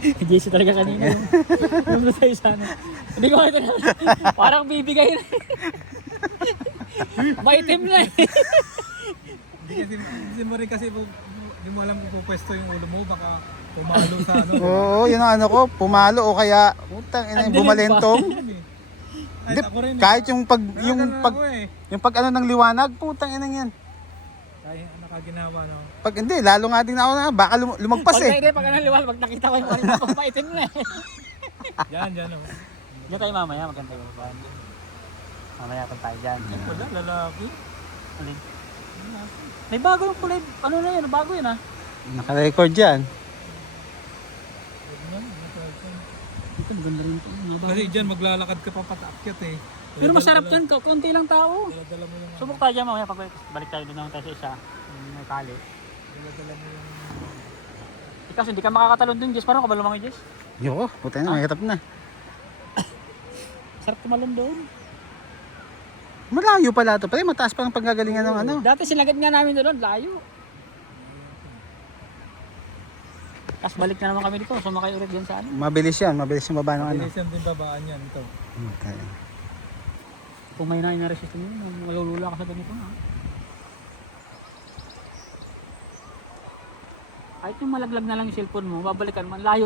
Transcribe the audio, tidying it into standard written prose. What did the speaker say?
JC talaga kanina. Yung sa isa na. Hindi ko ito na. Parang bibigay na. Maitim na eh. Hindi mo rin kasi hindi mo alam kung pwesto yung ulo mo, baka pumalo sa ano. Oo, yun ang ano ko, pumalo o kaya putang ina yung bumalentong. Hindi, Ako rin. kahit yung pag eh. yung pag ano ng liwanag, putang ina yan. Kaya nakaginawa no. Pag hindi, lalo nga din ako na baka lumagpas Pag eh. pag liwal, pag nakita ko yung kanina, maitim na eh. Diyan oh. Diyan tayo mamaya, maganda yung upan. Mamaya pa tayo dyan. Wala, lalaki. Alin? May bago yung kulay. Ano na yun? Bago yun ah. Naka-record yan. Ito, maganda rin ito. Kasi dyan maglalakad ka pa pataakyat eh. Pero masarap yan. Konti lang tao. Dala mo yung Subok tayo dyan mamaya. Pag balik tayo doon naman tayo sa isa. May tali. dala mo yung Ikaw, hindi ka makakatalon dun, Jess. Parang ka ba lumangoy, Jess? Yoko, putang ina, mahirap na. Sarap tumalon doon. Malayo pala to, pero mataas pa ang paggagalingan ng ano. Dati sinagad nga namin doon, layo. Tapos balik na naman kami dito. Sumakay ulit dyan sa ano. Mabilis yung baba ng ano. Bilisan din babaan yan ito. Okay. Kung may na-resist nyo, malulula ka sa ganito ha. Kahit yung malaglag na lang yung cellphone mo, babalikan man layo